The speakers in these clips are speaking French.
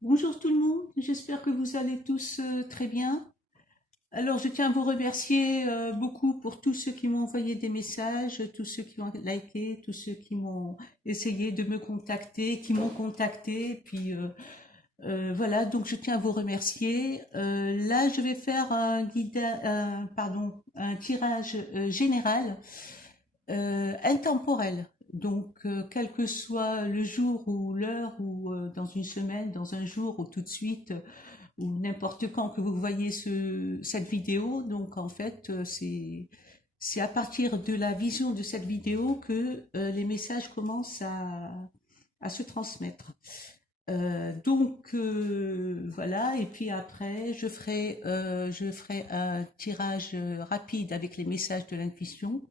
Bonjour tout le monde, j'espère que vous allez tous très bien. Alors je tiens à vous remercier beaucoup pour tous ceux qui m'ont envoyé des messages, tous ceux qui ont liké, tous ceux qui m'ont essayé de me contacter, qui m'ont contacté. Voilà, donc je tiens à vous remercier. Là, je vais faire un tirage général intemporel. Donc, quel que soit le jour ou l'heure, ou dans une semaine, dans un jour, ou tout de suite, ou n'importe quand que vous voyez cette vidéo. Donc, en fait, c'est à partir de la vision de cette vidéo que les messages commencent à se transmettre. Voilà, et puis après, je ferai un tirage rapide avec les messages de l'intuition.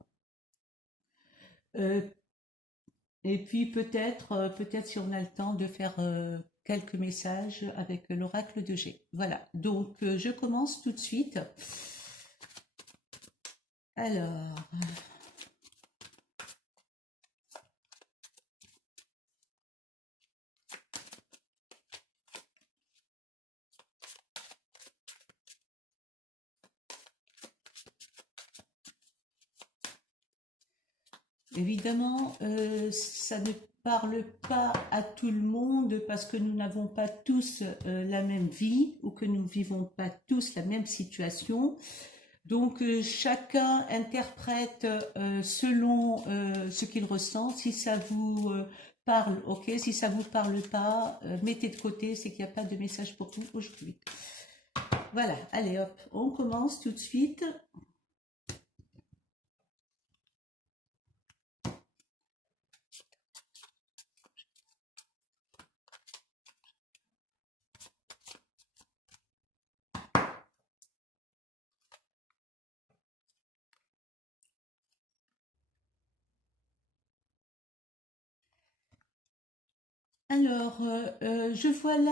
Euh, Et puis peut-être si on a le temps de faire quelques messages avec l'oracle de G. Voilà, donc je commence tout de suite. Alors, évidemment, ça ne parle pas à tout le monde parce que nous n'avons pas tous la même vie ou que nous ne vivons pas tous la même situation. Donc chacun interprète selon ce qu'il ressent. Si ça vous parle, ok. Si ça vous parle pas, mettez de côté, c'est qu'il n'y a pas de message pour vous aujourd'hui. Voilà, allez hop, on commence tout de suite. Alors, je vois là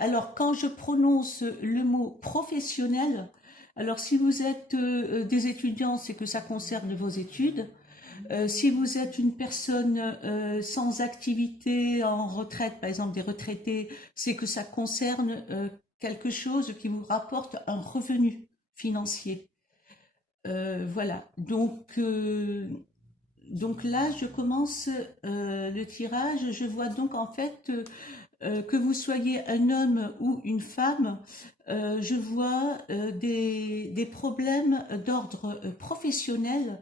Alors, quand je prononce le mot professionnel, alors si vous êtes des étudiants, c'est que ça concerne vos études. Si vous êtes une personne sans activité en retraite, par exemple des retraités, c'est que ça concerne quelque chose qui vous rapporte un revenu financier. Voilà. Donc là, je commence le tirage. Je vois donc en fait que vous soyez un homme ou une femme, je vois des problèmes d'ordre professionnel.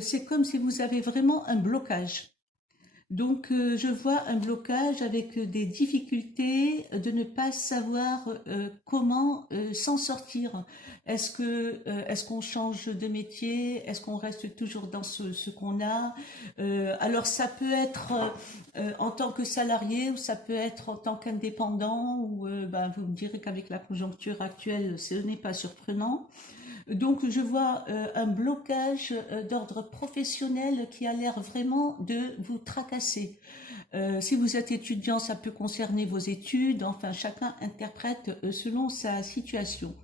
C'est comme si vous avez vraiment un blocage. Donc, je vois un blocage avec des difficultés de ne pas savoir comment s'en sortir. Est-ce qu'on change de métier? Est-ce qu'on reste toujours dans ce qu'on a? Alors, ça peut être en tant que salarié ou ça peut être en tant qu'indépendant ou ben, vous me direz qu'avec la conjoncture actuelle, ce n'est pas surprenant. Donc je vois un blocage d'ordre professionnel qui a l'air vraiment de vous tracasser. Si vous êtes étudiant, ça peut concerner vos études. Enfin, chacun interprète selon sa situation.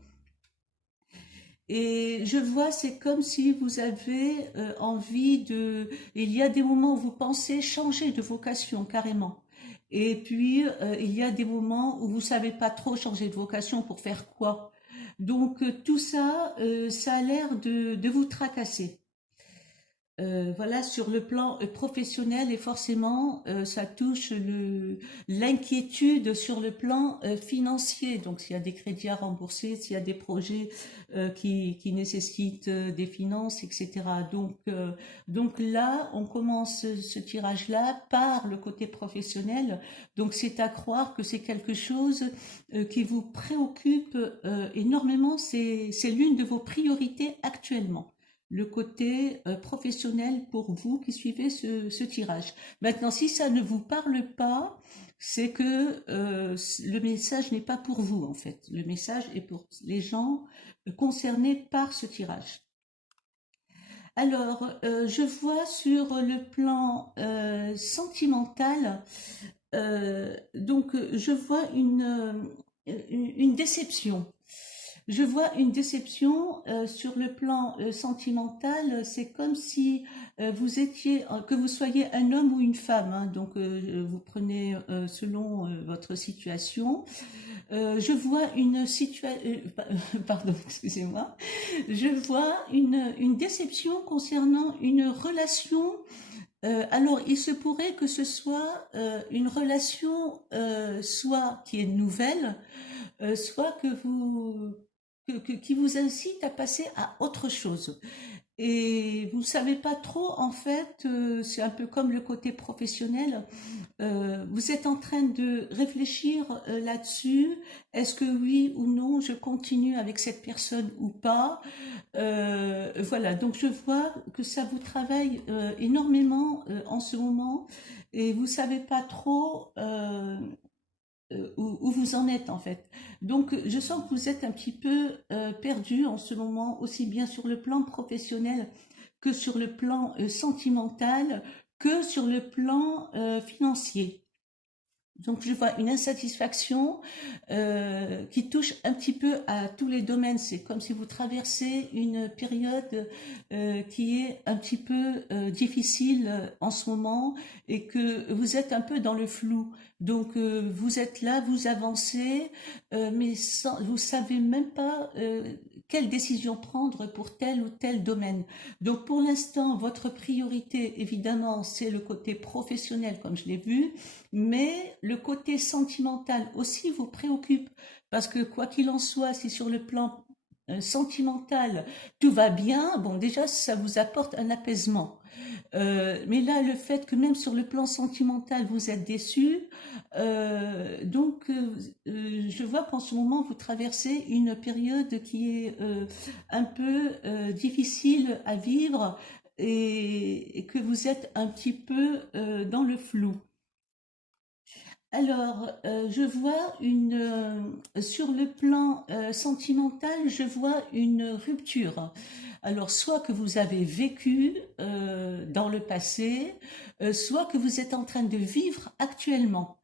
Et je vois, c'est comme si vous avez envie de... Il y a des moments où vous pensez changer de vocation carrément. Et puis, il y a des moments où vous savez pas trop changer de vocation pour faire quoi. Donc, tout ça, ça a l'air de vous tracasser. Voilà, sur le plan professionnel et forcément, ça touche l'inquiétude sur le plan financier. Donc, s'il y a des crédits à rembourser, s'il y a des projets qui nécessitent des finances, etc. Donc là, on commence ce tirage-là par le côté professionnel. Donc, c'est à croire que c'est quelque chose qui vous préoccupe énormément. C'est l'une de vos priorités actuellement, le côté professionnel pour vous qui suivez ce tirage. Maintenant, si ça ne vous parle pas, c'est que le message n'est pas pour vous en fait. Le message est pour les gens concernés par ce tirage. Alors, je vois sur le plan sentimental, donc je vois une déception. Je vois une déception sur le plan sentimental. C'est comme si vous étiez, que vous soyez un homme ou une femme, hein, donc vous prenez selon votre situation. Je vois une situation, pardon, excusez-moi. Je vois une déception concernant une relation. Alors, il se pourrait que ce soit une relation soit qui est nouvelle, soit qui vous incite à passer à autre chose. Et vous savez pas trop, en fait, c'est un peu comme le côté professionnel. Vous êtes en train de réfléchir là-dessus. Est-ce que oui ou non, je continue avec cette personne ou pas? Voilà, donc je vois que ça vous travaille énormément en ce moment et vous savez pas trop où vous en êtes en fait. Donc je sens que vous êtes un petit peu perdu en ce moment, aussi bien sur le plan professionnel que sur le plan sentimental, que sur le plan financier. Donc je vois une insatisfaction qui touche un petit peu à tous les domaines. C'est comme si vous traversez une période qui est un petit peu difficile en ce moment et que vous êtes un peu dans le flou. Donc vous êtes là, vous avancez, mais vous savez même pas quelle décision prendre pour tel ou tel domaine. Donc pour l'instant, votre priorité, évidemment, c'est le côté professionnel, comme je l'ai vu, mais le côté sentimental aussi vous préoccupe parce que quoi qu'il en soit, si sur le plan sentimental tout va bien, bon déjà ça vous apporte un apaisement. Mais là, le fait que même sur le plan sentimental vous êtes déçu, je vois qu'en ce moment vous traversez une période qui est un peu difficile à vivre et que vous êtes un petit peu dans le flou. Alors, je vois sur le plan sentimental, je vois une rupture. Alors, soit que vous avez vécu dans le passé, soit que vous êtes en train de vivre actuellement.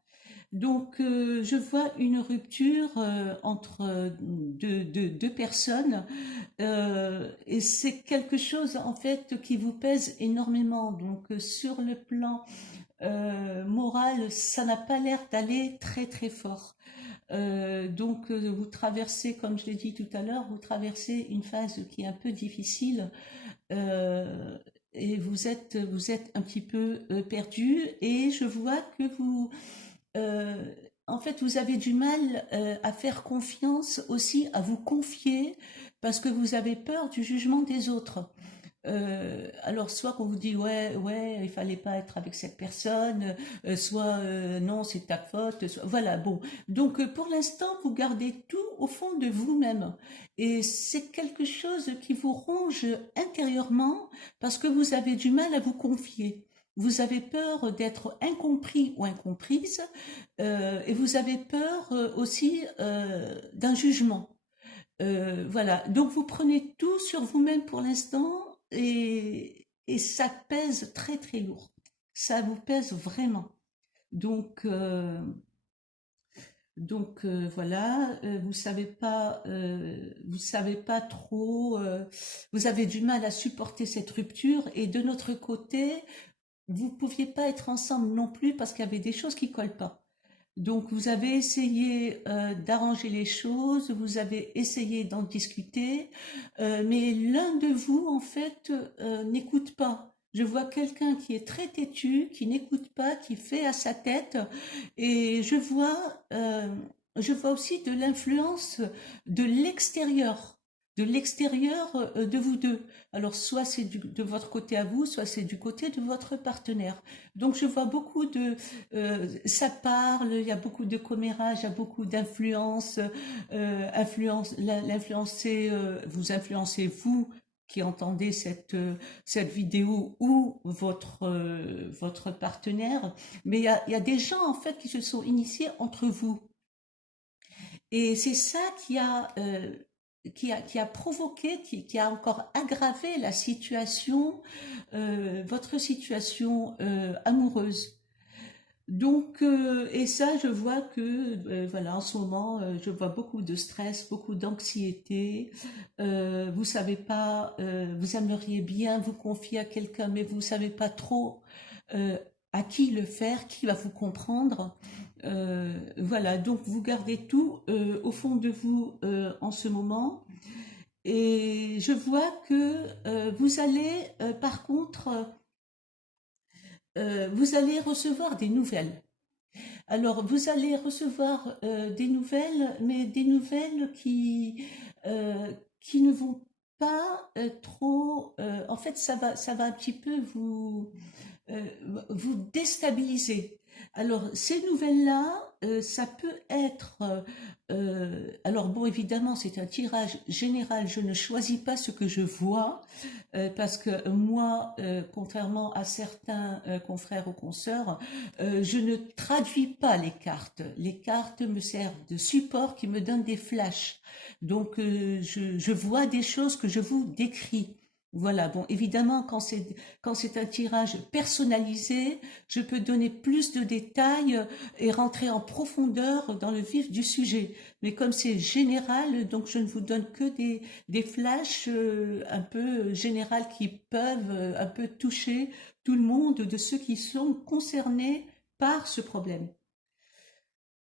Donc, je vois une rupture entre deux personnes et c'est quelque chose en fait qui vous pèse énormément. Donc, sur le plan moral, ça n'a pas l'air d'aller très très fort. Vous traversez, comme je l'ai dit tout à l'heure, vous traversez une phase qui est un peu difficile euh, et vous êtes un petit peu perdu. Et je vois que euh, en fait, vous avez du mal à faire confiance aussi, à vous confier, parce que vous avez peur du jugement des autres. Alors soit qu'on vous dit ouais ouais il fallait pas être avec cette personne, soit non c'est ta faute, voilà bon. Donc pour l'instant vous gardez tout au fond de vous-même et c'est quelque chose qui vous ronge intérieurement parce que vous avez du mal à vous confier. Vous avez peur d'être incompris ou incomprise et vous avez peur aussi d'un jugement. Voilà, donc vous prenez tout sur vous-même pour l'instant et ça pèse très très lourd. Ça vous pèse vraiment. Donc, euh, voilà, vous savez pas trop, vous avez du mal à supporter cette rupture et de notre côté, vous pouviez pas être ensemble non plus parce qu'il y avait des choses qui collent pas. Donc vous avez essayé d'arranger les choses, vous avez essayé d'en discuter, mais l'un de vous, en fait, n'écoute pas. Je vois quelqu'un qui est très têtu, qui n'écoute pas, qui fait à sa tête, et je vois aussi de l'influence de l'extérieur de vous deux. Alors soit c'est de votre côté à vous, soit c'est du côté de votre partenaire. Donc je vois beaucoup de ça parle, il y a beaucoup de commérage, il y a beaucoup d'influence, l'influencer, vous influencez vous qui entendez cette vidéo ou votre partenaire, mais il y a des gens en fait qui se sont initiés entre vous. Et c'est ça qui a provoqué, qui a encore aggravé la situation, votre situation amoureuse. Donc, et ça, je vois que, voilà, en ce moment, je vois beaucoup de stress, beaucoup d'anxiété. Vous savez pas, vous aimeriez bien vous confier à quelqu'un, mais vous savez pas trop euh, à qui le faire, qui va vous comprendre. Voilà, donc vous gardez tout au fond de vous en ce moment. Et je vois que vous allez, par contre, vous allez recevoir des nouvelles. Alors, vous allez recevoir des nouvelles, mais des nouvelles qui ne vont pas trop. En fait, ça va un petit peu euh, vous déstabiliser. Alors, ces nouvelles-là, ça peut être... alors bon, évidemment, c'est un tirage général. Je ne choisis pas ce que je vois, parce que moi, contrairement à certains confrères ou consoeurs, je ne traduis pas les cartes. Les cartes me servent de support qui me donne des flashs. Donc, je vois des choses que je vous décris. Voilà, bon, évidemment, quand c'est un tirage personnalisé, je peux donner plus de détails et rentrer en profondeur dans le vif du sujet. Mais comme c'est général, donc je ne vous donne que des flashs un peu générales qui peuvent un peu toucher tout le monde de ceux qui sont concernés par ce problème.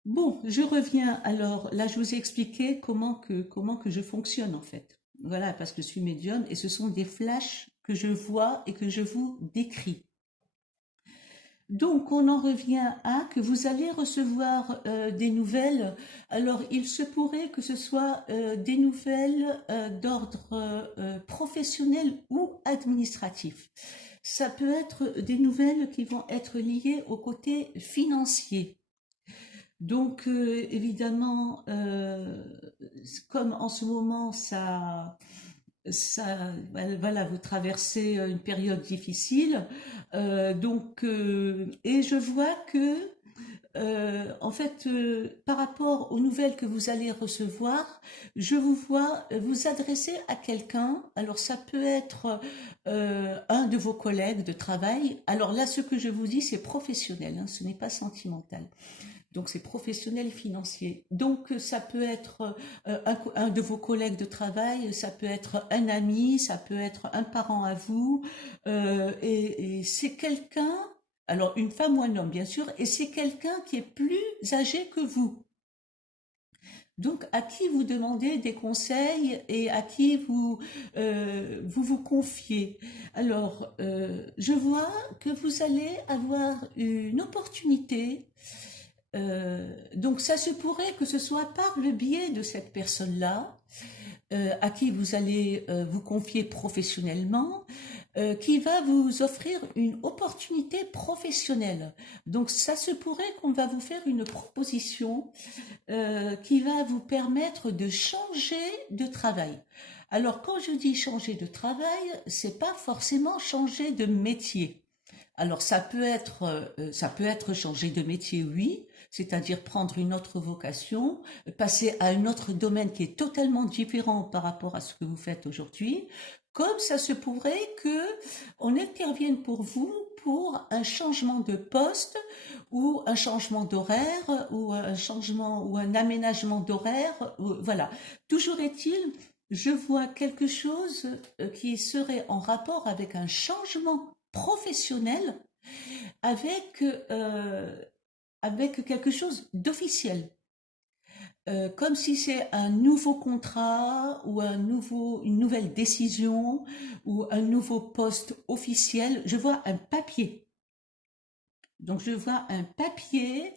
Bon, je reviens alors. Là, je vous ai expliqué comment que je fonctionne en fait. Voilà, parce que je suis médium et ce sont des flashs que je vois et que je vous décris. Donc, on en revient à que vous allez recevoir des nouvelles. Alors, il se pourrait que ce soit des nouvelles d'ordre professionnel ou administratif. Ça peut être des nouvelles qui vont être liées au côté financier. Donc, évidemment, comme en ce moment, voilà, vous traversez une période difficile. Et je vois que, en fait, par rapport aux nouvelles que vous allez recevoir, je vous vois vous adresser à quelqu'un. Alors, ça peut être un de vos collègues de travail. Alors là, ce que je vous dis, c'est professionnel, hein, ce n'est pas sentimental. Donc c'est professionnel et financier. Donc ça peut être un de vos collègues de travail, ça peut être un ami, ça peut être un parent à vous, et c'est quelqu'un, alors une femme ou un homme bien sûr, et c'est quelqu'un qui est plus âgé que vous. Donc, à qui vous demandez des conseils et à qui vous confiez. Alors, je vois que vous allez avoir une opportunité. Donc, ça se pourrait que ce soit par le biais de cette personne-là, à qui vous allez vous confier professionnellement, qui va vous offrir une opportunité professionnelle. Donc, ça se pourrait qu'on va vous faire une proposition qui va vous permettre de changer de travail. Alors, quand je dis changer de travail, c'est pas forcément changer de métier. Alors, ça peut être changer de métier, oui, c'est-à-dire prendre une autre vocation, passer à un autre domaine qui est totalement différent par rapport à ce que vous faites aujourd'hui, comme ça se pourrait que on intervienne pour vous pour un changement de poste ou un changement d'horaire ou un changement ou un aménagement d'horaire, voilà. Toujours est-il, je vois quelque chose qui serait en rapport avec un changement professionnel avec, euh, avec quelque chose d'officiel. Comme si c'est un nouveau contrat ou une nouvelle décision ou un nouveau poste officiel. Je vois un papier. Donc je vois un papier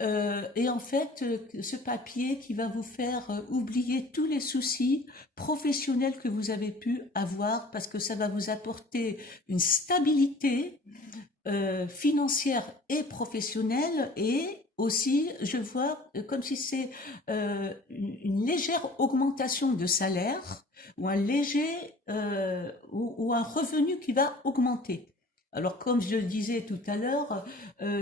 et en fait ce papier qui va vous faire oublier tous les soucis professionnels que vous avez pu avoir parce que ça va vous apporter une stabilité financière et professionnelle et aussi je vois comme si c'est une légère augmentation de salaire ou un léger ou un revenu qui va augmenter. Alors, comme je le disais tout à l'heure,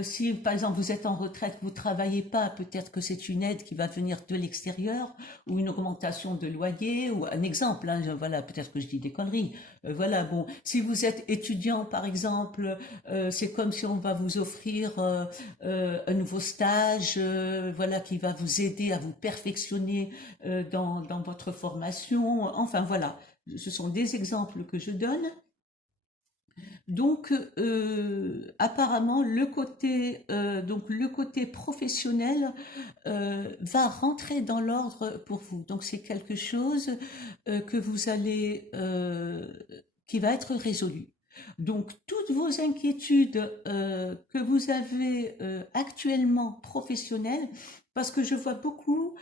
si par exemple vous êtes en retraite, vous travaillez pas, peut-être que c'est une aide qui va venir de l'extérieur ou une augmentation de loyer ou un exemple. Hein, voilà, peut-être que je dis des conneries. Voilà, bon, si vous êtes étudiant par exemple, c'est comme si on va vous offrir un nouveau stage, voilà, qui va vous aider à vous perfectionner dans votre formation. Enfin voilà, ce sont des exemples que je donne. Donc, apparemment, donc le côté professionnel va rentrer dans l'ordre pour vous. Donc, c'est quelque chose que vous allez, qui va être résolu. Donc, toutes vos inquiétudes que vous avez actuellement professionnelles, parce que je vois beaucoup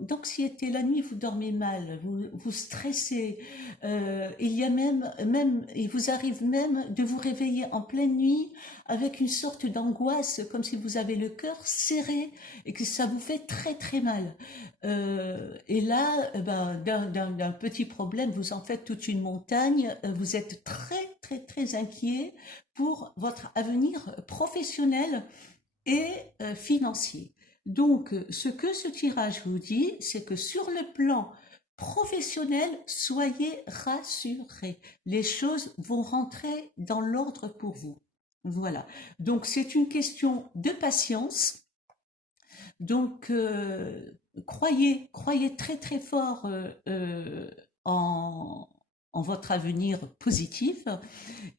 d'anxiété. La nuit, vous dormez mal, vous stressez, il y a il vous arrive même de vous réveiller en pleine nuit avec une sorte d'angoisse, comme si vous avez le cœur serré et que ça vous fait très très mal. Et là, d'un petit problème, vous en faites toute une montagne. Vous êtes très très très inquiet pour votre avenir professionnel et financier. Donc, ce que ce tirage vous dit, c'est que sur le plan professionnel, soyez rassurés. Les choses vont rentrer dans l'ordre pour vous. Voilà. Donc, c'est une question de patience. Donc, croyez très très fort en, en votre avenir positif.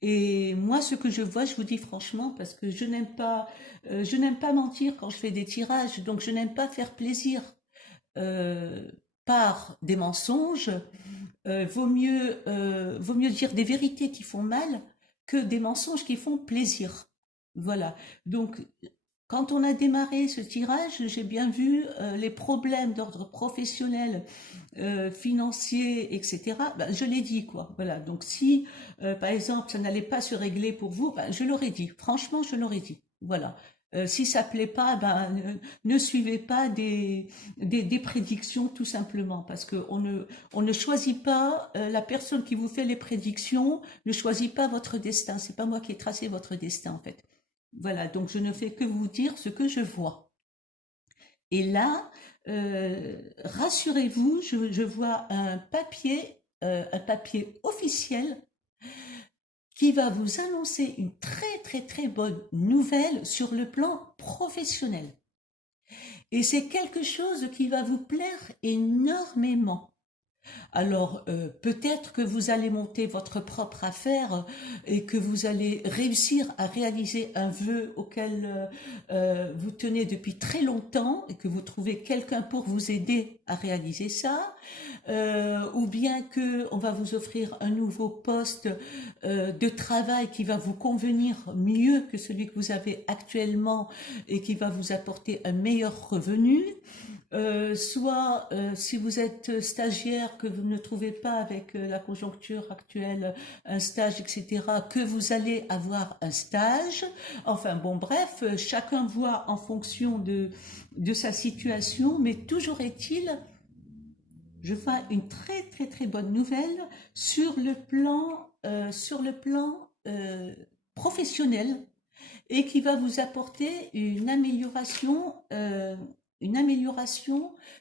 Et moi, ce que je vois, je vous dis franchement, parce que je n'aime pas mentir quand je fais des tirages, donc je n'aime pas faire plaisir euh, par des mensonges. Vaut mieux dire des vérités qui font mal que des mensonges qui font plaisir. Voilà. Donc, quand on a démarré ce tirage, j'ai bien vu les problèmes d'ordre professionnel, financier, etc. Ben, je l'ai dit, quoi. Voilà. Donc, si, par exemple, ça n'allait pas se régler pour vous, ben, je l'aurais dit. Franchement, je l'aurais dit. Voilà. Si ça plaît pas, ben, ne suivez pas des prédictions tout simplement, parce que on ne choisit pas la personne qui vous fait les prédictions, ne choisit pas votre destin. C'est pas moi qui ai tracé votre destin en fait. Voilà, donc je ne fais que vous dire ce que je vois. Et là, rassurez-vous, je vois un papier officiel qui va vous annoncer une très très très bonne nouvelle sur le plan professionnel. Et c'est quelque chose qui va vous plaire énormément. Alors, peut-être que vous allez monter votre propre affaire et que vous allez réussir à réaliser un vœu auquel vous tenez depuis très longtemps et que vous trouvez quelqu'un pour vous aider à réaliser ça, ou bien que on va vous offrir un nouveau poste de travail qui va vous convenir mieux que celui que vous avez actuellement et qui va vous apporter un meilleur revenu. Soit si vous êtes stagiaire, que vous ne trouvez pas avec la conjoncture actuelle un stage, etc., que vous allez avoir un stage. Enfin bon, bref, chacun voit en fonction de sa situation, mais toujours est-il, je vois une très très très bonne nouvelle sur le plan professionnel et qui va vous apporter une amélioration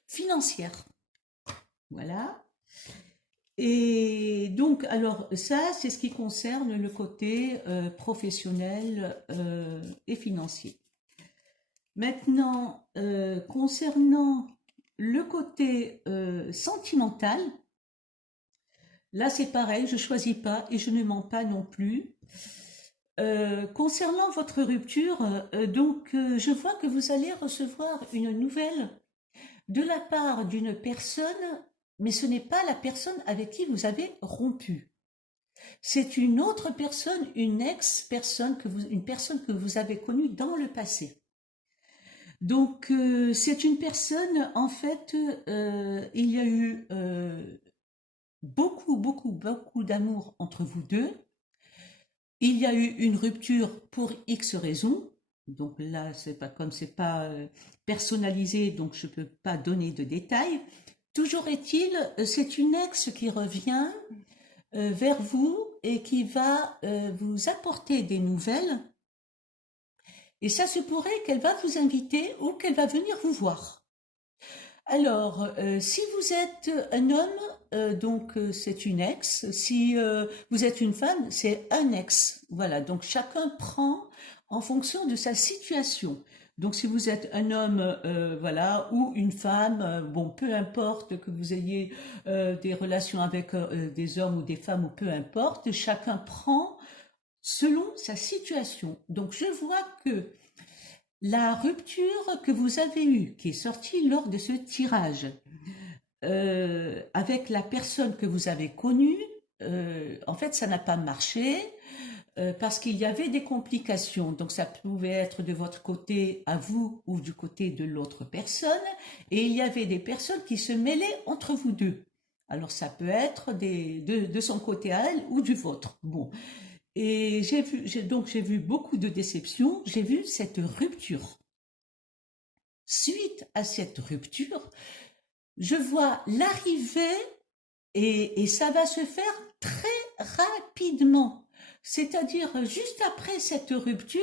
financière. Voilà. Et donc, alors ça, c'est ce qui concerne le côté professionnel et financier. Maintenant, concernant le côté sentimental, là c'est pareil, je choisis pas et je ne mens pas non plus. Concernant votre rupture, je vois que vous allez recevoir une nouvelle de la part d'une personne, mais ce n'est pas la personne avec qui vous avez rompu. C'est une autre personne, une ex-personne une personne que vous avez connue dans le passé. Donc c'est une personne, en fait, il y a eu beaucoup d'amour entre vous deux. Il y a eu une rupture pour X raisons. Donc là, c'est pas personnalisé, donc je peux pas donner de détails. Toujours est-il, c'est une ex qui revient vers vous et qui va vous apporter des nouvelles. Et ça se pourrait qu'elle va vous inviter ou qu'elle va venir vous voir. Alors, si vous êtes un homme, donc c'est une ex. Si vous êtes une femme, c'est un ex. Voilà, donc chacun prend en fonction de sa situation. Donc si vous êtes un homme, voilà, ou une femme, bon, peu importe que vous ayez des relations avec des hommes ou des femmes, ou peu importe, chacun prend selon sa situation. Donc je vois que la rupture que vous avez eue, qui est sortie lors de ce tirage, avec la personne que vous avez connue, en fait, ça n'a pas marché parce qu'il y avait des complications. Donc, ça pouvait être de votre côté à vous ou du côté de l'autre personne. Et il y avait des personnes qui se mêlaient entre vous deux. Alors, ça peut être de son côté à elle ou du vôtre. Bon. Et j'ai vu beaucoup de déceptions. J'ai vu cette rupture. Suite à cette rupture, je vois l'arrivée et ça va se faire très rapidement. C'est-à-dire, juste après cette rupture,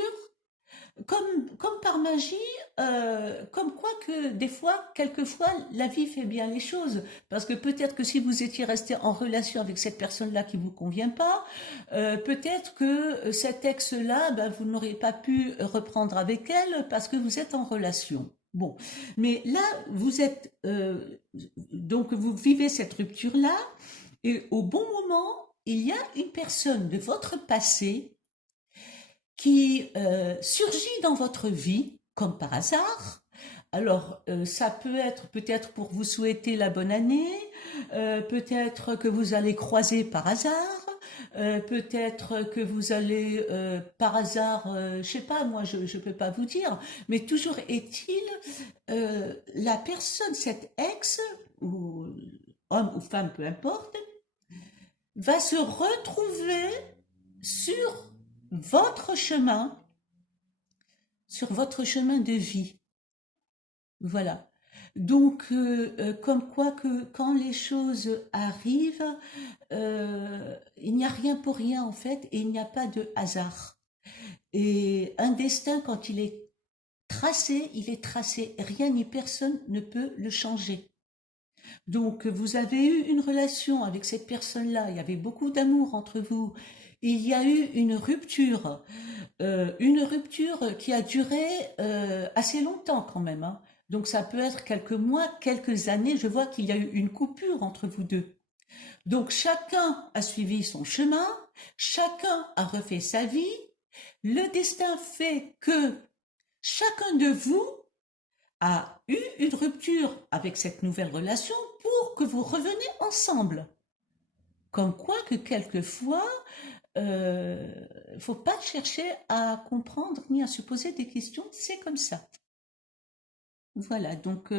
comme par magie, comme quoi que des fois, quelquefois, la vie fait bien les choses. Parce que peut-être que si vous étiez resté en relation avec cette personne-là qui vous convient pas, peut-être que cet ex-là, ben, vous n'auriez pas pu reprendre avec elle parce que vous êtes en relation. Bon, mais là, vous êtes donc vous vivez cette rupture-là, et au bon moment, il y a une personne de votre passé qui surgit dans votre vie, comme par hasard. Alors, ça peut être peut-être pour vous souhaiter la bonne année, peut-être que vous allez croiser par hasard, peut-être que vous allez par hasard, je sais pas, moi je peux pas vous dire, mais toujours est-il, la personne, cette ex, ou homme ou femme, peu importe, va se retrouver sur votre chemin, sur votre chemin de vie. Voilà. Donc, comme quoi que quand les choses arrivent, il n'y a rien pour rien en fait, et il n'y a pas de hasard. Et un destin, quand il est tracé. Rien ni personne ne peut le changer. Donc, vous avez eu une relation avec cette personne-là, il y avait beaucoup d'amour entre vous, il y a eu une rupture qui a duré assez longtemps quand même, hein. Donc ça peut être quelques mois, quelques années, je vois qu'il y a eu une coupure entre vous deux. Donc chacun a suivi son chemin, chacun a refait sa vie, le destin fait que chacun de vous a eu une rupture avec cette nouvelle relation pour que vous reveniez ensemble. Comme quoi que quelquefois, faut pas chercher à comprendre ni à se poser des questions, c'est comme ça. Voilà, donc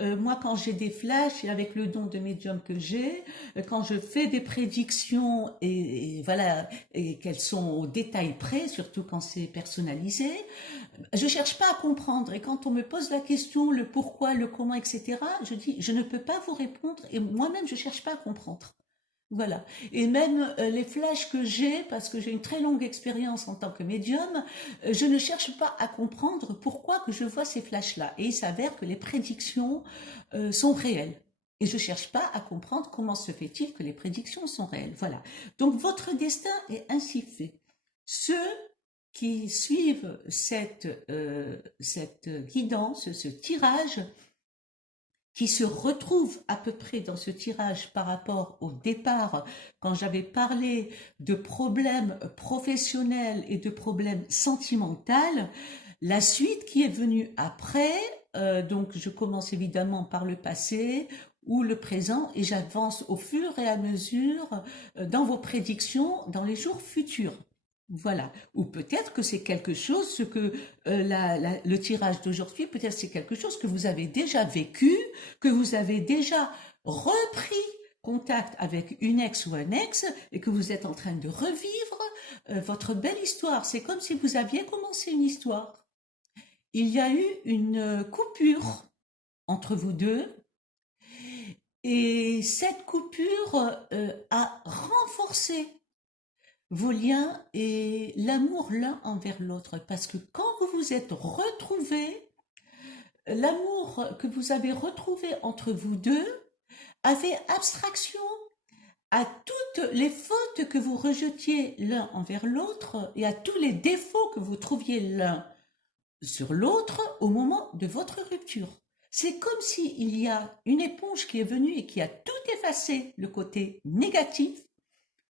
moi quand j'ai des flashs et avec le don de médium que j'ai, quand je fais des prédictions et voilà et qu'elles sont au détail près, surtout quand c'est personnalisé, je cherche pas à comprendre et quand on me pose la question, le pourquoi, le comment, etc., je dis je ne peux pas vous répondre et moi-même je cherche pas à comprendre. Voilà. Et même les flashs que j'ai, parce que j'ai une très longue expérience en tant que médium, je ne cherche pas à comprendre pourquoi que je vois ces flashs-là. Et il s'avère que les prédictions sont réelles. Et je ne cherche pas à comprendre comment se fait-il que les prédictions sont réelles. Voilà. Donc votre destin est ainsi fait. Ceux qui suivent cette guidance, ce tirage, qui se retrouvent à peu près dans ce tirage par rapport au départ, quand j'avais parlé de problèmes professionnels et de problèmes sentimentaux, la suite qui est venue après, donc je commence évidemment par le passé ou le présent et j'avance au fur et à mesure dans vos prédictions dans les jours futurs. Voilà. Ou peut-être que c'est quelque chose, ce que le tirage d'aujourd'hui, peut-être c'est quelque chose que vous avez déjà vécu, que vous avez déjà repris contact avec une ex ou un ex et que vous êtes en train de revivre votre belle histoire. C'est comme si vous aviez commencé une histoire. Il y a eu une coupure entre vous deux et cette coupure a renforcé vos liens et l'amour l'un envers l'autre. Parce que quand vous vous êtes retrouvés, l'amour que vous avez retrouvé entre vous deux avait abstraction à toutes les fautes que vous rejetiez l'un envers l'autre et à tous les défauts que vous trouviez l'un sur l'autre au moment de votre rupture. C'est comme s'il y a une éponge qui est venue et qui a tout effacé le côté négatif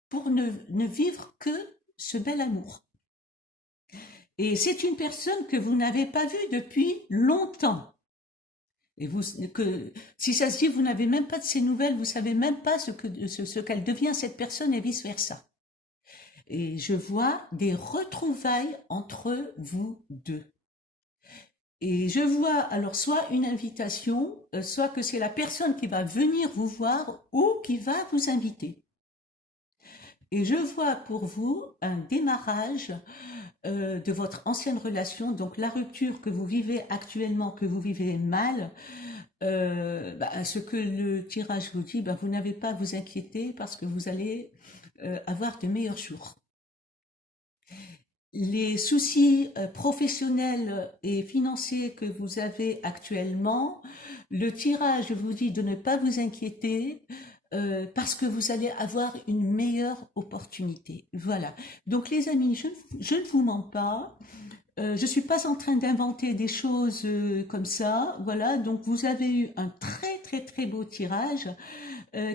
pour ne vivre que ce bel amour. Et c'est une personne que vous n'avez pas vue depuis longtemps. Et si ça se dit, vous n'avez même pas de ses nouvelles, vous savez même pas ce qu'elle devient cette personne et vice versa. Et je vois des retrouvailles entre vous deux. Et je vois alors soit une invitation, soit que c'est la personne qui va venir vous voir ou qui va vous inviter. Et je vois pour vous un démarrage de votre ancienne relation, donc la rupture que vous vivez actuellement, que vous vivez mal, ce que le tirage vous dit, vous n'avez pas à vous inquiéter parce que vous allez avoir de meilleurs jours. Les soucis professionnels et financiers que vous avez actuellement, le tirage vous dit de ne pas vous inquiéter parce que vous allez avoir une meilleure opportunité. Voilà. Donc les amis, je ne vous mens pas. Je suis pas en train d'inventer des choses comme ça. Voilà. Donc vous avez eu un très très très beau tirage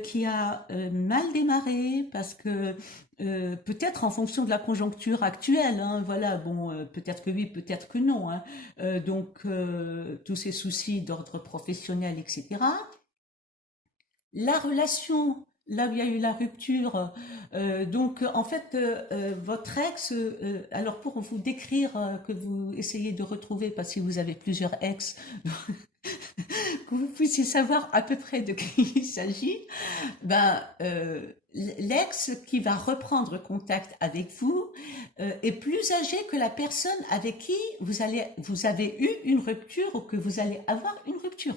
qui a mal démarré parce que peut-être en fonction de la conjoncture actuelle, hein, voilà, bon, peut-être que oui, peut-être que non, hein, donc tous ces soucis d'ordre professionnel, etc. La relation, là où il y a eu la rupture, donc en fait, votre ex, alors pour vous décrire que vous essayez de retrouver, parce que vous avez plusieurs ex, que vous puissiez savoir à peu près de qui il s'agit, l'ex qui va reprendre contact avec vous est plus âgé que la personne avec qui vous avez eu une rupture ou que vous allez avoir une rupture.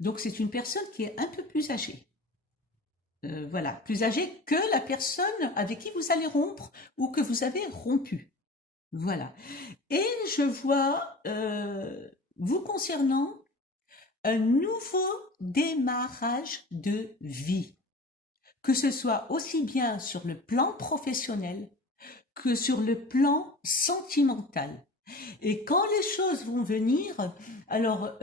Donc c'est une personne qui est un peu plus âgée. Voilà, plus âgée que la personne avec qui vous allez rompre ou que vous avez rompu. Voilà. Et je vois, vous concernant, un nouveau démarrage de vie, que ce soit aussi bien sur le plan professionnel que sur le plan sentimental. Et quand les choses vont venir, alors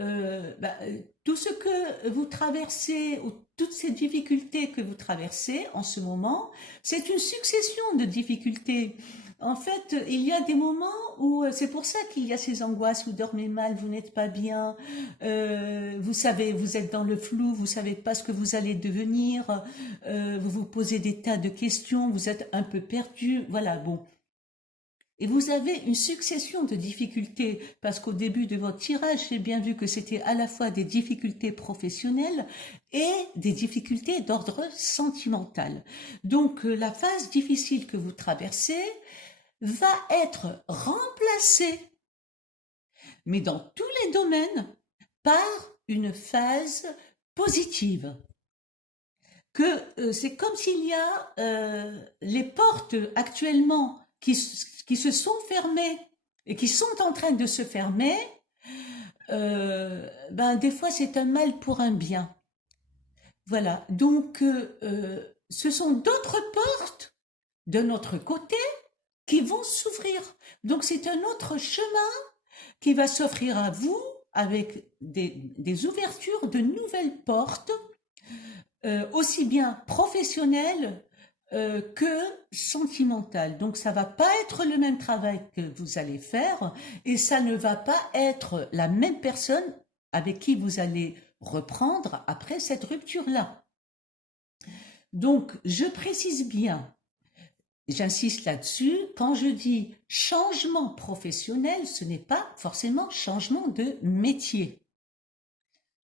tout ce que vous traversez ou toutes ces difficultés que vous traversez en ce moment, c'est une succession de difficultés. En fait, il y a des moments où c'est pour ça qu'il y a ces angoisses, vous dormez mal, vous n'êtes pas bien, vous savez, vous êtes dans le flou, vous savez pas ce que vous allez devenir, vous vous posez des tas de questions, vous êtes un peu perdu, voilà, bon. Et vous avez une succession de difficultés, parce qu'au début de votre tirage, j'ai bien vu que c'était à la fois des difficultés professionnelles et des difficultés d'ordre sentimental. Donc la phase difficile que vous traversez va être remplacée, mais dans tous les domaines, par une phase positive. Que c'est comme s'il y a les portes actuellement qui se sont fermées et qui sont en train de se fermer, des fois c'est un mal pour un bien. Voilà, donc ce sont d'autres portes de notre côté qui vont s'ouvrir. Donc c'est un autre chemin qui va s'offrir à vous avec des ouvertures de nouvelles portes, aussi bien professionnelles que sentimentales. Donc ça va pas être le même travail que vous allez faire et ça ne va pas être la même personne avec qui vous allez reprendre après cette rupture-là. Donc je précise bien, j'insiste là-dessus, quand je dis changement professionnel, ce n'est pas forcément changement de métier.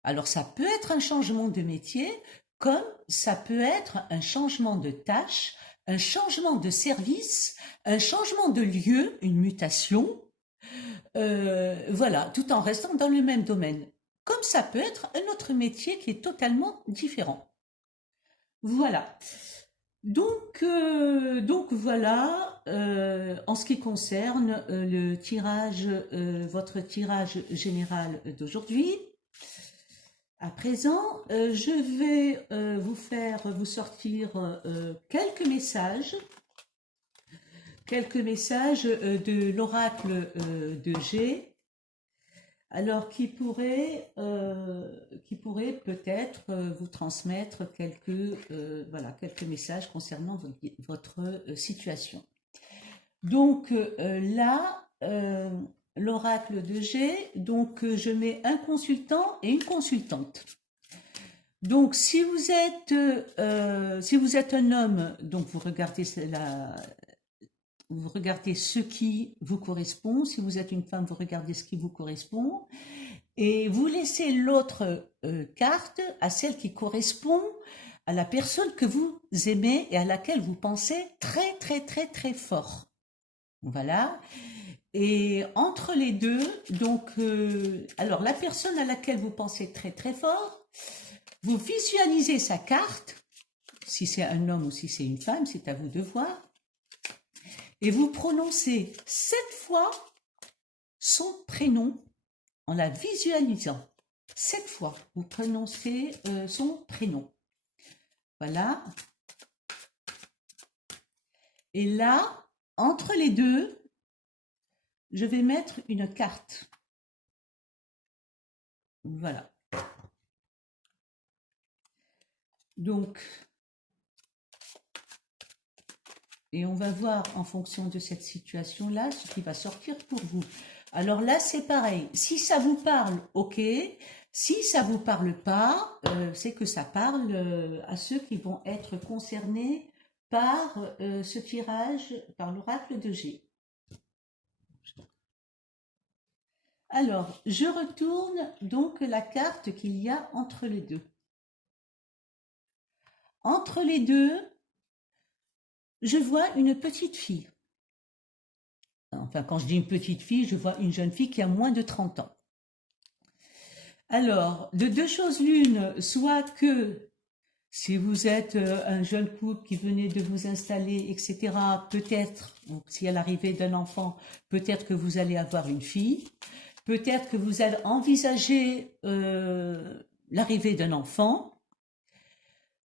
Alors ça peut être un changement de métier, comme ça peut être un changement de tâche, un changement de service, un changement de lieu, une mutation, voilà, tout en restant dans le même domaine. Comme ça peut être un autre métier qui est totalement différent. Voilà. Donc voilà, en ce qui concerne le tirage, votre tirage général d'aujourd'hui. À présent, je vais vous sortir quelques messages de l'oracle de G. Alors, qui pourrait peut-être vous transmettre quelques messages concernant votre situation. Donc là, l'oracle de G, donc je mets un consultant et une consultante. Donc si vous êtes un homme, donc vous regardez ce qui vous correspond. Si vous êtes une femme, vous regardez ce qui vous correspond. Et vous laissez l'autre carte à celle qui correspond à la personne que vous aimez et à laquelle vous pensez très, très, très, très fort. Voilà. Et entre les deux, donc, alors la personne à laquelle vous pensez très, très fort, vous visualisez sa carte, si c'est un homme ou si c'est une femme, c'est à vous de voir. Et vous prononcez 7 fois son prénom en la visualisant. 7 fois, vous prononcez son prénom. Voilà. Et là, entre les deux, je vais mettre une carte. Voilà. Donc, et on va voir en fonction de cette situation-là ce qui va sortir pour vous. Alors là, c'est pareil. Si ça vous parle, ok. Si ça vous parle pas, c'est que ça parle à ceux qui vont être concernés par ce tirage, par l'oracle de G. Alors, je retourne donc la carte qu'il y a entre les deux. Entre les deux, je vois une petite fille. Enfin, quand je dis une petite fille, je vois une jeune fille qui a moins de 30 ans. Alors, de deux choses l'une, soit que si vous êtes un jeune couple qui venait de vous installer, etc., peut-être, si à l'arrivée d'un enfant, peut-être que vous allez avoir une fille, peut-être que vous allez envisager l'arrivée d'un enfant,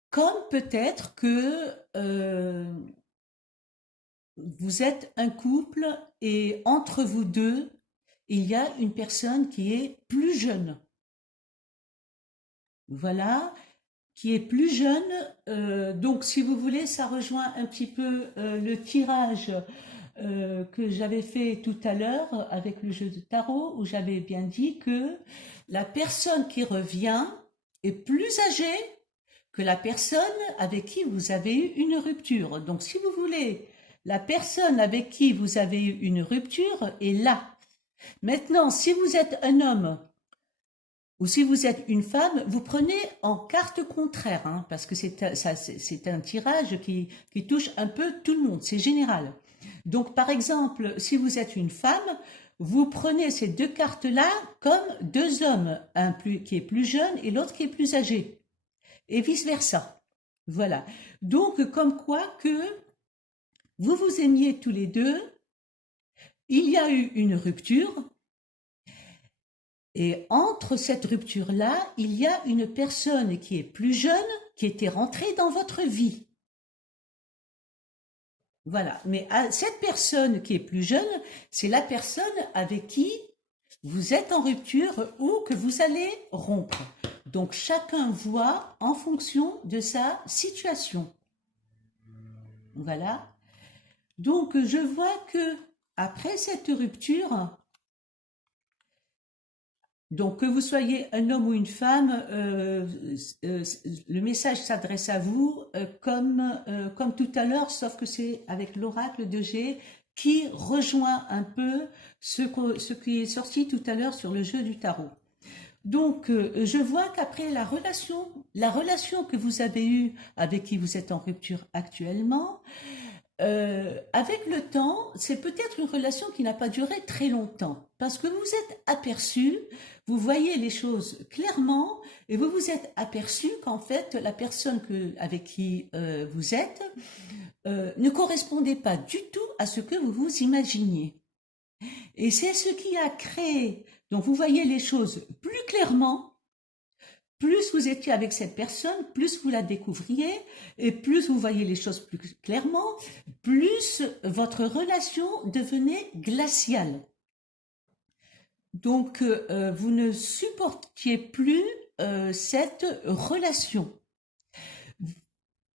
comme peut-être que vous êtes un couple et entre vous deux, il y a une personne qui est plus jeune. Voilà, qui est plus jeune. Donc, si vous voulez, ça rejoint un petit peu le tirage que j'avais fait tout à l'heure avec le jeu de tarot, où j'avais bien dit que la personne qui revient est plus âgée que la personne avec qui vous avez eu une rupture. Donc, si vous voulez, la personne avec qui vous avez eu une rupture est là. Maintenant, si vous êtes un homme ou si vous êtes une femme, vous prenez en carte contraire, hein, parce que c'est un tirage qui touche un peu tout le monde, c'est général. Donc, par exemple, si vous êtes une femme, vous prenez ces deux cartes-là comme deux hommes, qui est plus jeune et l'autre qui est plus âgé, et vice-versa. Voilà. Donc, comme quoi que vous vous aimiez tous les deux, il y a eu une rupture, et entre cette rupture-là, il y a une personne qui est plus jeune, qui était rentrée dans votre vie. Voilà. Mais cette personne qui est plus jeune, c'est la personne avec qui vous êtes en rupture ou que vous allez rompre. Donc chacun voit en fonction de sa situation. Voilà. Donc je vois que après cette rupture, donc que vous soyez un homme ou une femme, le message s'adresse à vous comme tout à l'heure, sauf que c'est avec l'oracle de G qui rejoint un peu ce qui est sorti tout à l'heure sur le jeu du tarot. Donc, je vois qu'après la relation que vous avez eue avec qui vous êtes en rupture actuellement, avec le temps, c'est peut-être une relation qui n'a pas duré très longtemps, parce que vous êtes aperçu, vous voyez les choses clairement, et vous vous êtes aperçu qu'en fait, la personne avec qui vous êtes ne correspondait pas du tout à ce que vous vous imaginiez. Et c'est ce qui a créé, donc vous voyez les choses plus clairement, plus vous étiez avec cette personne, plus vous la découvriez, et plus vous voyez les choses plus clairement, plus votre relation devenait glaciale. Donc, vous ne supportiez plus cette relation.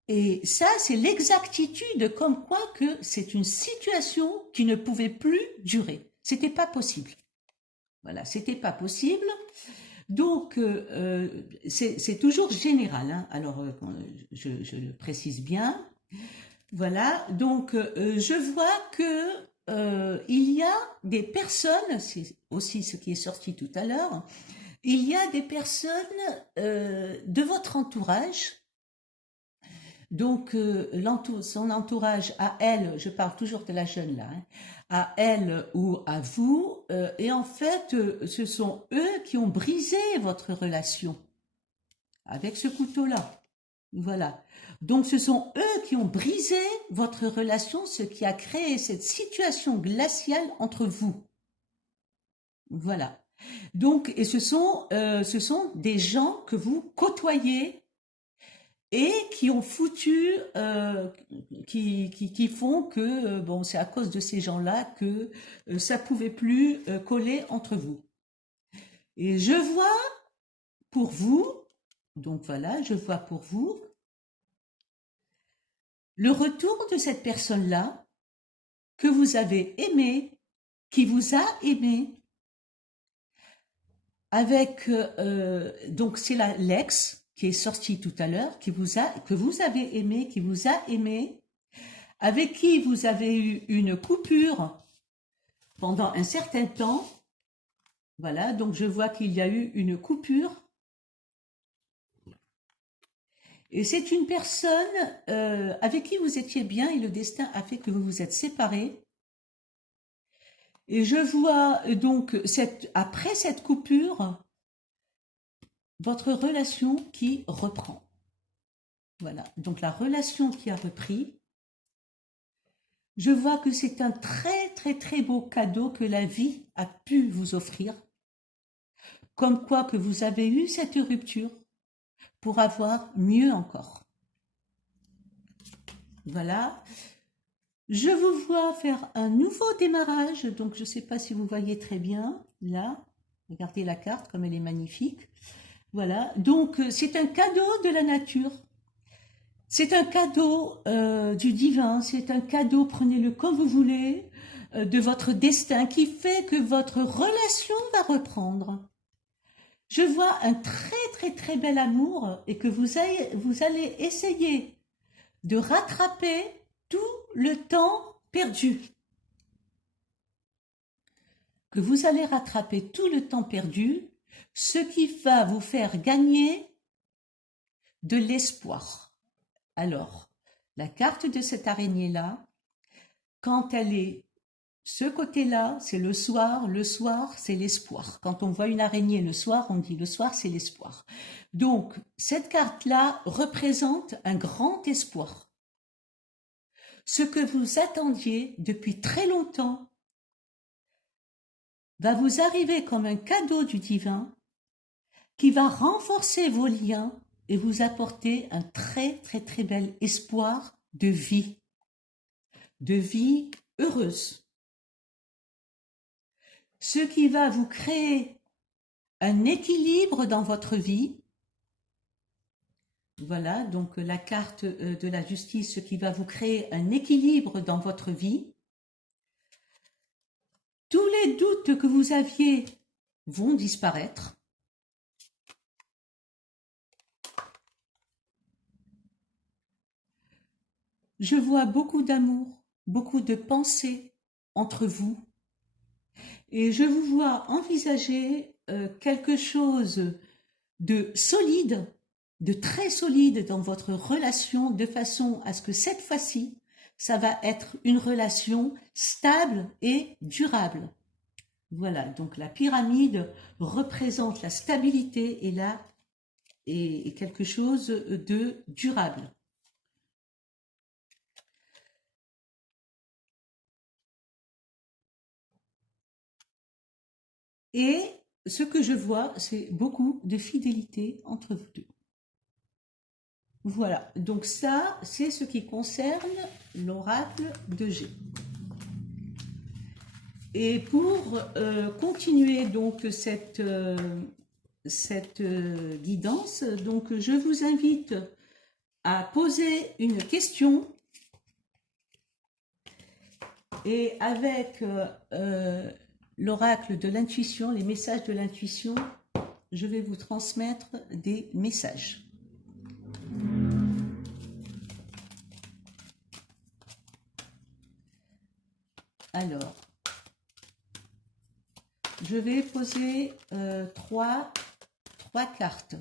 Et ça, c'est l'exactitude comme quoi que c'est une situation qui ne pouvait plus durer. C'était pas possible. Voilà, c'était pas possible. Donc, c'est toujours général, hein. Alors, je le précise bien. Voilà, donc je vois que il y a des personnes, c'est aussi ce qui est sorti tout à l'heure, il y a des personnes de votre entourage. Donc, son entourage à elle, je parle toujours de la jeune là, hein, à elle ou à vous, et en fait, ce sont eux qui ont brisé votre relation avec ce couteau-là. Voilà. Donc, ce sont eux qui ont brisé votre relation, ce qui a créé cette situation glaciale entre vous. Voilà. Donc, et ce sont des gens que vous côtoyez et qui ont foutu, qui font que, bon, c'est à cause de ces gens-là que ça pouvait plus coller entre vous. Et je vois pour vous, donc voilà, je vois pour vous le retour de cette personne-là que vous avez aimée, qui vous a aimé, avec donc c'est l'ex qui est sorti tout à l'heure, que vous avez aimé, qui vous a aimé, avec qui vous avez eu une coupure pendant un certain temps. Voilà, donc je vois qu'il y a eu une coupure. Et c'est une personne avec qui vous étiez bien et le destin a fait que vous vous êtes séparés. Et je vois donc après cette coupure, votre relation qui reprend. Voilà, donc la relation qui a repris. Je vois que c'est un très très très beau cadeau que la vie a pu vous offrir. Comme quoi que vous avez eu cette rupture pour avoir mieux encore. Voilà. Je vous vois faire un nouveau démarrage, donc je ne sais pas si vous voyez très bien, là, regardez la carte comme elle est magnifique. Voilà, donc c'est un cadeau de la nature, c'est un cadeau du divin, c'est un cadeau, prenez-le comme vous voulez, de votre destin qui fait que votre relation va reprendre. Je vois un très très très bel amour et que vous allez essayer de rattraper tout le temps perdu. Que vous allez rattraper tout le temps perdu, ce qui va vous faire gagner de l'espoir. Alors, la carte de cette araignée-là, quand elle est ce côté-là, c'est le soir c'est l'espoir. Quand on voit une araignée le soir, on dit le soir c'est l'espoir. Donc, cette carte-là représente un grand espoir. Ce que vous attendiez depuis très longtemps va vous arriver comme un cadeau du divin qui va renforcer vos liens et vous apporter un très très très bel espoir de vie heureuse. Ce qui va vous créer un équilibre dans votre vie. Voilà, donc la carte de la justice, ce qui va vous créer un équilibre dans votre vie. Tous les doutes que vous aviez vont disparaître. Je vois beaucoup d'amour, beaucoup de pensées entre vous. Et je vous vois envisager quelque chose de solide, de très solide dans votre relation, de façon à ce que cette fois-ci, ça va être une relation stable et durable. Voilà, donc la pyramide représente la stabilité et quelque chose de durable. Et ce que je vois, c'est beaucoup de fidélité entre vous deux. Voilà, donc ça, c'est ce qui concerne l'oracle de G. Et pour continuer donc cette guidance, donc je vous invite à poser une question et avec l'oracle de l'intuition, les messages de l'intuition, je vais vous transmettre des messages. Alors, je vais poser trois cartes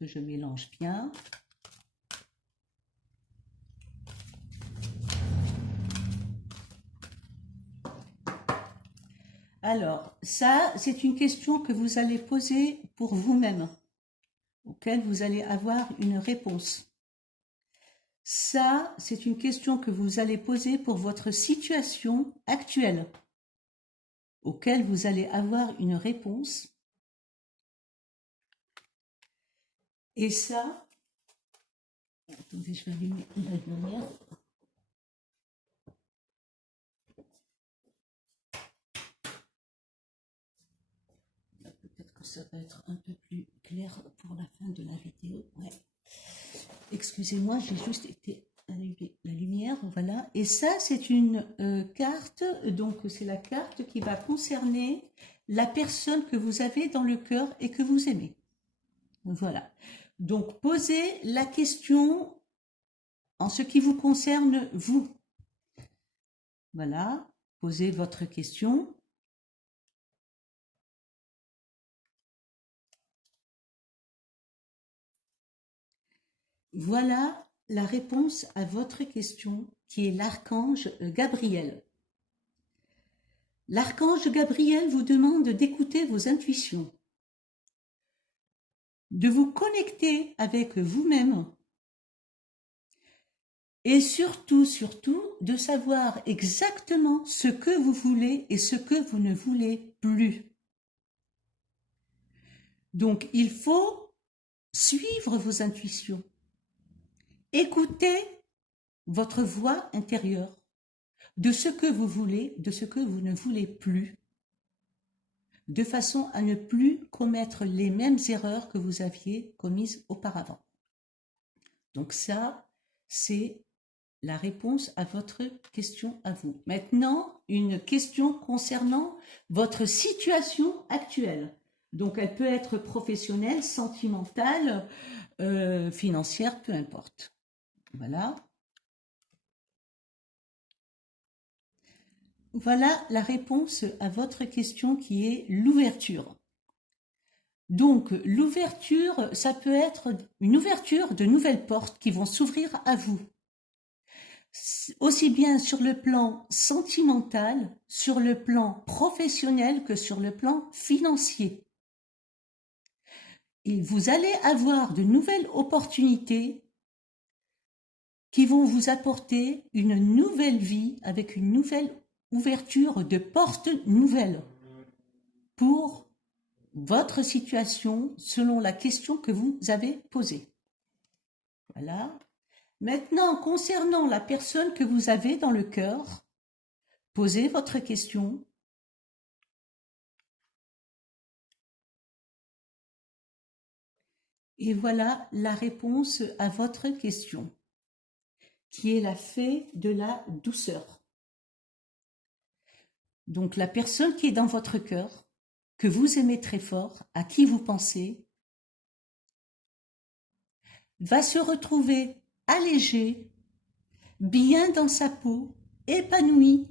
que je mélange bien. Alors, ça, c'est une question que vous allez poser pour vous-même, auquel vous allez avoir une réponse. Ça, c'est une question que vous allez poser pour votre situation actuelle, auquel vous allez avoir une réponse. Et ça, attendez, je vais allumer la lumière. Peut-être que ça va être un peu plus clair pour la fin de la vidéo. Ouais. Excusez-moi, j'ai juste été allumer la lumière, voilà. Et ça, c'est une carte, donc c'est la carte qui va concerner la personne que vous avez dans le cœur et que vous aimez. Voilà. Donc, posez la question en ce qui vous concerne, vous. Voilà. Posez votre question. Voilà la réponse à votre question qui est l'archange Gabriel. L'archange Gabriel vous demande d'écouter vos intuitions, de vous connecter avec vous-même et surtout, de savoir exactement ce que vous voulez et ce que vous ne voulez plus. Donc, il faut suivre vos intuitions. Écoutez votre voix intérieure de ce que vous voulez, de ce que vous ne voulez plus, de façon à ne plus commettre les mêmes erreurs que vous aviez commises auparavant. Donc ça, c'est la réponse à votre question à vous. Maintenant, une question concernant votre situation actuelle. Donc elle peut être professionnelle, sentimentale, financière, peu importe. Voilà. Voilà la réponse à votre question qui est l'ouverture. Donc l'ouverture, ça peut être une ouverture de nouvelles portes qui vont s'ouvrir à vous. Aussi bien sur le plan sentimental, sur le plan professionnel que sur le plan financier. Et vous allez avoir de nouvelles opportunités qui vont vous apporter une nouvelle vie avec une nouvelle ouverture de portes nouvelles pour votre situation selon la question que vous avez posée. Voilà. Maintenant, concernant la personne que vous avez dans le cœur, posez votre question. Et voilà la réponse à votre question, qui est la fée de la douceur. Donc la personne qui est dans votre cœur, que vous aimez très fort, à qui vous pensez, va se retrouver allégée, bien dans sa peau, épanouie.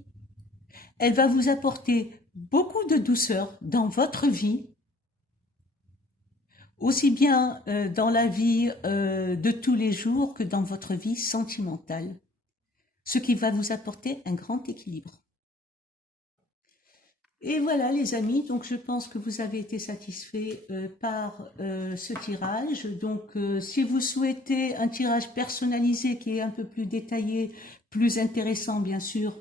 Elle va vous apporter beaucoup de douceur dans votre vie, aussi bien dans la vie de tous les jours que dans votre vie sentimentale. ce qui va vous apporter un grand équilibre. Et voilà les amis, donc je pense que vous avez été satisfaits par ce tirage. Donc si vous souhaitez un tirage personnalisé qui est un peu plus détaillé, plus intéressant bien sûr,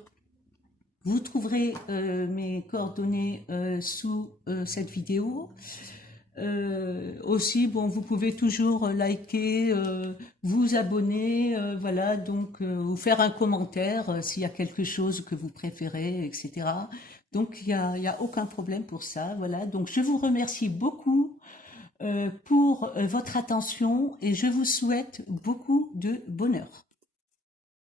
vous trouverez mes coordonnées sous cette vidéo. Aussi, bon, vous pouvez toujours liker, vous abonner, voilà, donc ou faire un commentaire s'il y a quelque chose que vous préférez, etc. Donc il y a aucun problème pour ça, voilà. Donc je vous remercie beaucoup pour votre attention et je vous souhaite beaucoup de bonheur.